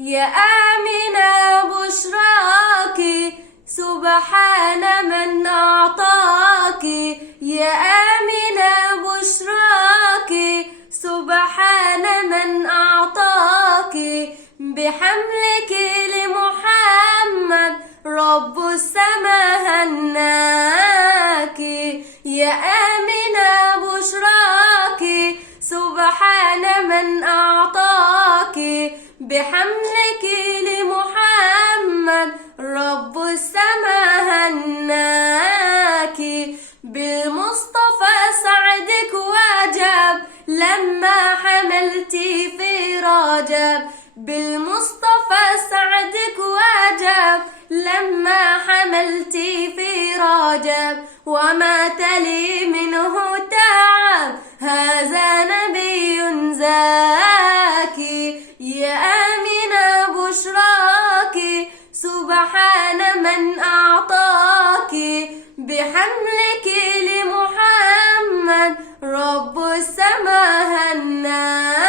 يا آمنة بشراك سبحان من أعطاك. يا آمنة بشراك سبحان من أعطاك. بحملك لمحمد رب السماء هناك. يا آمنة بشراك سبحان من أعطاك. بحملك لمحمد رب السماء هناك. بالمصطفى سعدك وجب لما حملتي في رجب. بالمصطفى سعدك وجب لما حملتي في رجب. وما تلي منه تعب هذا نبي زاكي. يا آمنة بشراك سبحان من أعطاك. بحملك لمحمد رب السماء هناك.